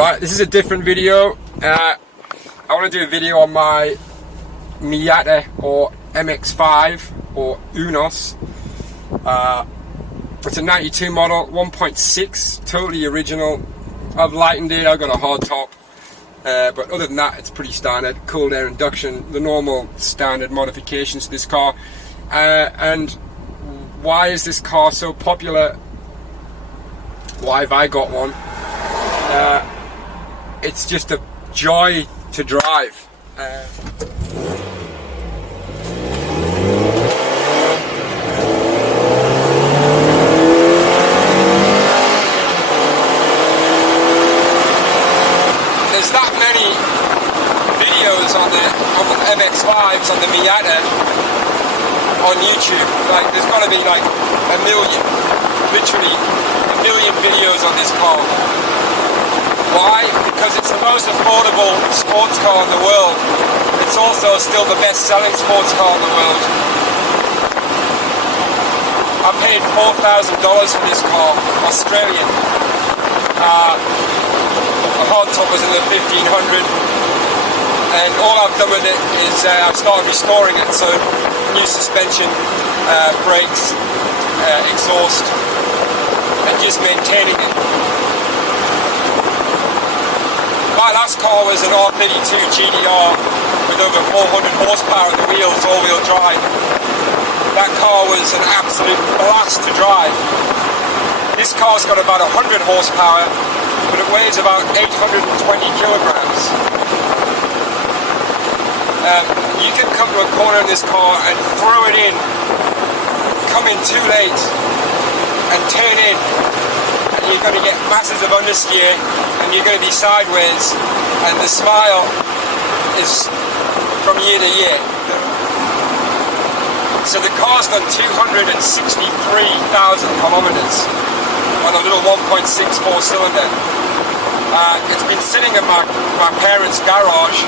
Alright, this is a different video. I want to do a video on my Miata or MX5 or Unos. It's a 92 model, 1.6, totally original. I've lightened it, I've got a hard top. But other than that, it's pretty standard. Cold air induction, the normal standard modifications to this car. And why is this car so popular? Why have I got one? It's just a joy to drive. There's that many videos on the MX5s, on the Miata, on YouTube. Like, there's got to be like a million, literally a million videos on this car. Why? Because it's the most affordable sports car in the world. It's also still the best-selling sports car in the world. I paid $4,000 for this car, Australian. The hard top was in the 1500, and all I've done with it is I've started restoring it, so new suspension, brakes, exhaust, and just maintaining it. My last car was an R32 GDR with over 400 horsepower in the wheels, all-wheel drive. That car was an absolute blast to drive. This car's got about 100 horsepower, but it weighs about 820 kilograms. You can come to a corner in this car and throw it in, come in too late, and turn in, and you're going to get masses of understeer, and you're going to be sideways, and the smile is from year to year. So the car's done 263,000 kilometers on a little 1.6 4-cylinder. It's been sitting in my parents' garage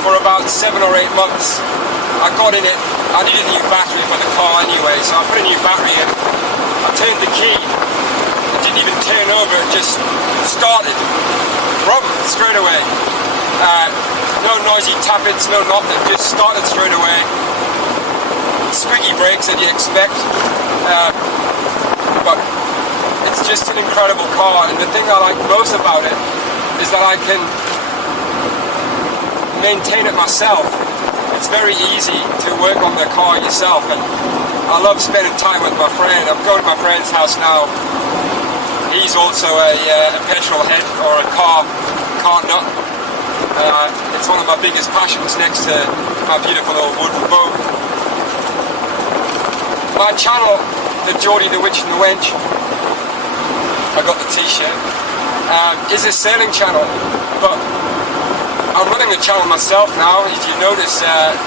for about 7 or 8 months. I got in it, I needed a new battery for the car anyway, so I put a new battery in. I turned the key, it didn't even turn over, it just started. Straight away. No noisy tappets, no nothing, just started straight away. Squeaky brakes that you expect. But it's just an incredible car, and the thing I like most about it is that I can maintain it myself. It's very easy to work on the car yourself, and I love spending time with my friend. I'm going to my friend's house now. He's also a petrol head or a car nut. It's one of my biggest passions next to my beautiful old wooden boat. My channel, the Geordie, the Witch and the Wench, I got the t-shirt, is a sailing channel, but I'm running the channel myself now. If you notice,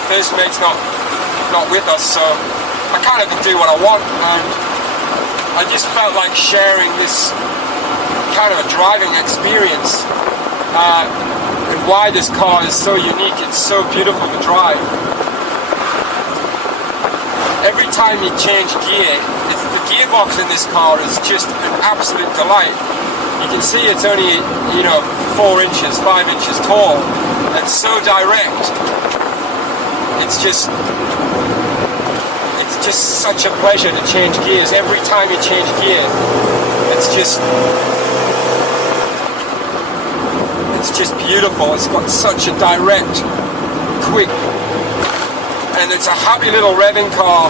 first mate's not with us, so I kind of can do what I want, and I just felt like sharing this kind of a driving experience, and why this car is so unique. It's so beautiful to drive. Every time you change gear, the gearbox in this car is just an absolute delight. You can see it's only, 4 inches, 5 inches tall, and so direct. It's just such a pleasure to change gears. Every time you change gear, it's just beautiful. It's got such a direct, quick, and it's a happy little revving car.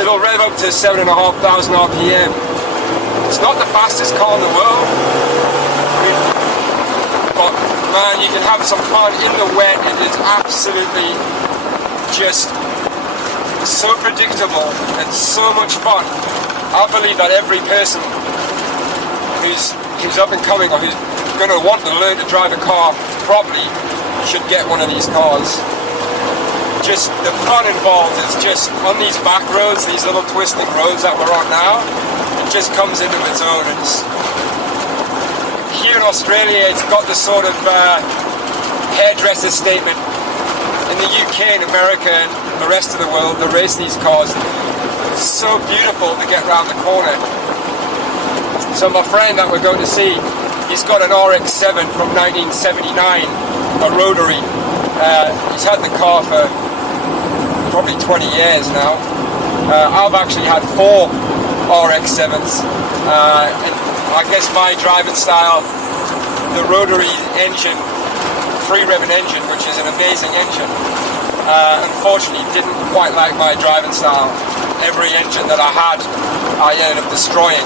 It'll rev up to 7,500 RPM. It's not the fastest car in the world, but man, you can have some fun in the wet. It is absolutely just so predictable and so much fun. I believe that every person who's up and coming, or who's going to want to learn to drive a car properly, should get one of these cars. Just the fun involved is just on these back roads, these little twisting roads that we're on now, it just comes into its own. Here in Australia, it's got the sort of hairdresser statement. In the UK and America and the rest of the world, they race these cars. It's so beautiful to get round the corner. So my friend that we're going to see, He's got an RX-7 from 1979, a rotary. He's had the car for probably 20 years now. I've actually had 4 RX-7s. And I guess my driving style, the rotary engine, free-revving engine, which is an amazing engine, unfortunately didn't quite like my driving style. Every engine that I had, I ended up destroying.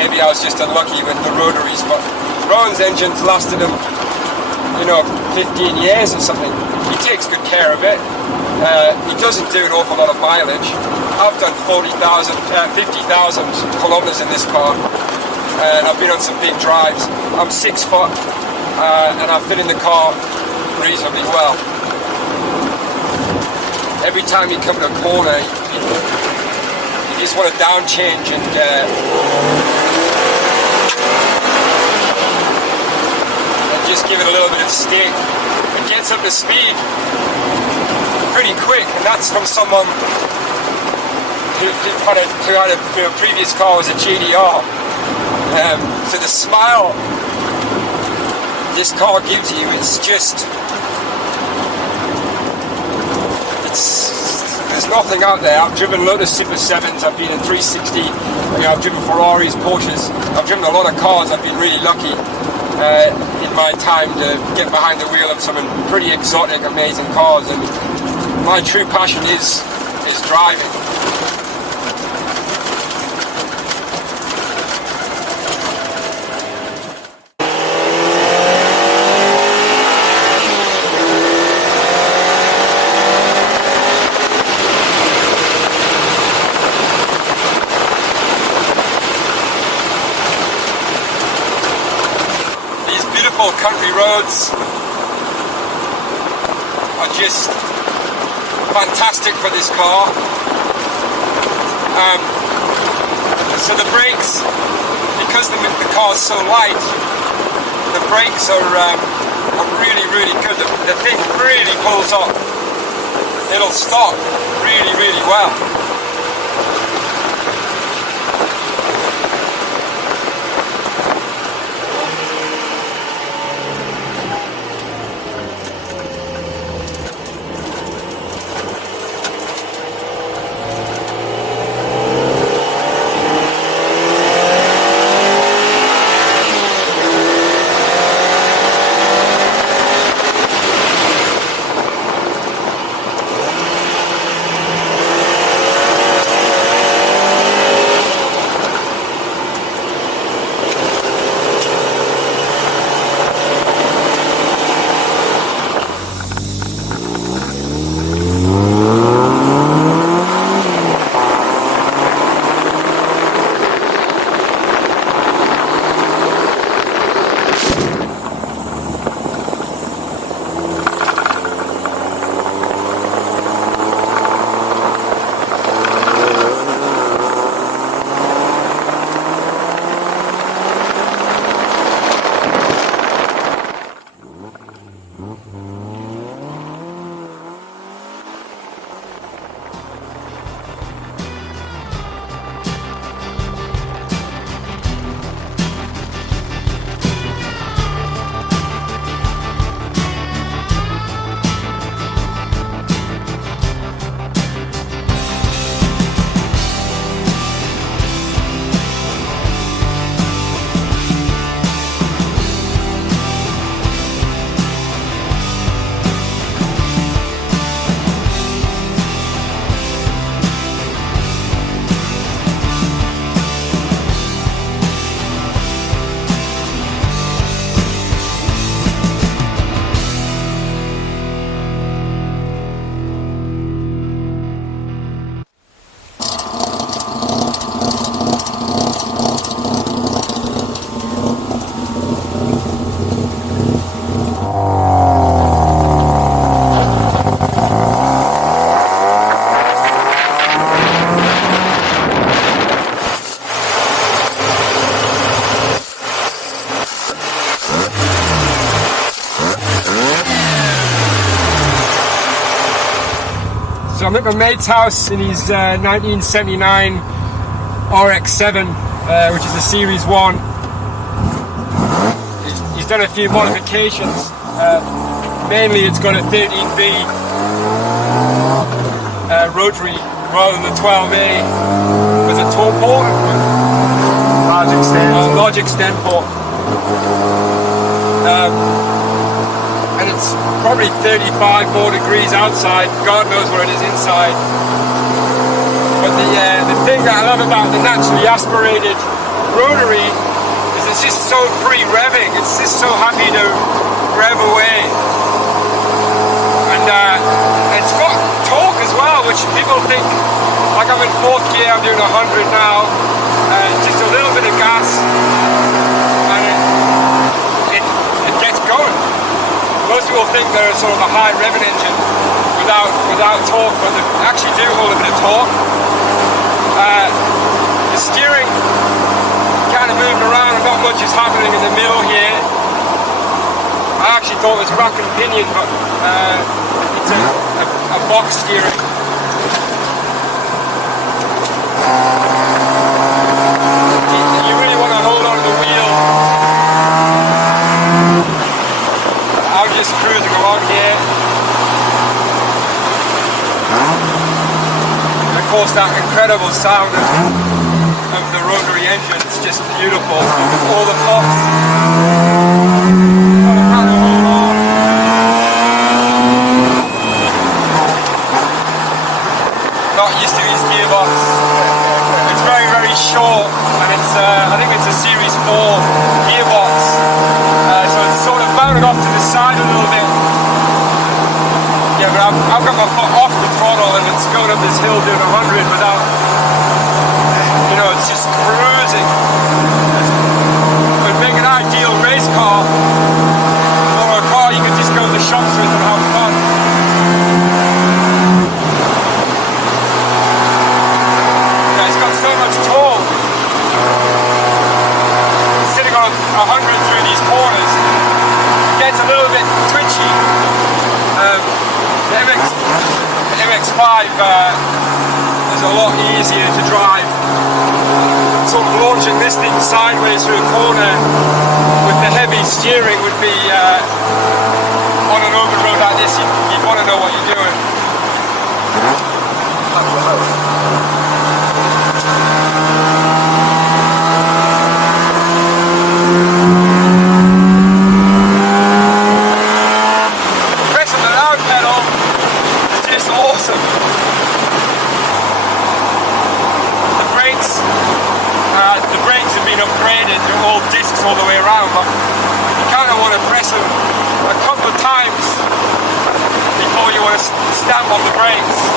Maybe I was just unlucky with the rotaries, but Rowan's engines lasted him, 15 years or something. He takes good care of it. He doesn't do an awful lot of mileage. I've done 50,000 kilometers in this car, and I've been on some big drives. I'm 6 foot, and I fit in the car reasonably well. Every time you come to a corner, you just want to down change and just give it a little bit of steak. It gets up to speed pretty quick, and that's from someone who had a previous car was a GDR. So the smile this car gives you, there's nothing out there. I've driven a lot of Super 7s, I've been in 360, I've driven Ferraris, Porsches, I've driven a lot of cars. I've been really lucky in my time to get behind the wheel of some pretty exotic, amazing cars, and my true passion is driving. Country roads are just fantastic for this car. So the brakes, because the car's so light, the brakes are really, really good. The thing really pulls up. It'll stop really, really well. So I'm at my mate's house in his 1979 RX-7, which is a Series 1. He's done a few modifications. Mainly it's got a 13B rotary rather than the 12A with a torque port. Large extent port. And it's probably 35 more degrees outside. God knows where it is inside. But the thing that I love about the naturally aspirated rotary is it's just so free revving. It's just so happy to rev away. And it's got torque as well, which people think, like I'm in 4th gear, I'm doing 100 now, just a little bit of gas, and it gets going. Most people think they're sort of a high revving engine without torque, but they actually do hold a bit of torque. The steering kind of moving around, and not much is happening in the middle here. I actually thought it was rack and pinion, but it's a box steering. You really want to hold on to the wheel. I'm just cruising along here. And of course that incredible sound of the rotary engine, it's just beautiful. All the pops. Not used to his gearbox. It's very, very short, and it's I think it's a Series 4 gearbox, so it's sort of mounted off to the side a little bit. Yeah, but I've got my foot off the throttle, and it's going up this hill doing 100 without, it's just cruising. It would make an ideal race car, or a car you could just go to the shops with and have fun. So much torque. Sitting on 100 through these corners, it gets a little bit twitchy. The MX5 is a lot easier to drive. Sort of launching this thing sideways through a corner with the heavy steering would be on an open road like this. You'd want to know what you're doing. Pressing the loud pedal is just awesome. The brakes have been upgraded, they're all discs all the way around, but you kind of want to press them a couple of times before you want to stamp on the brakes.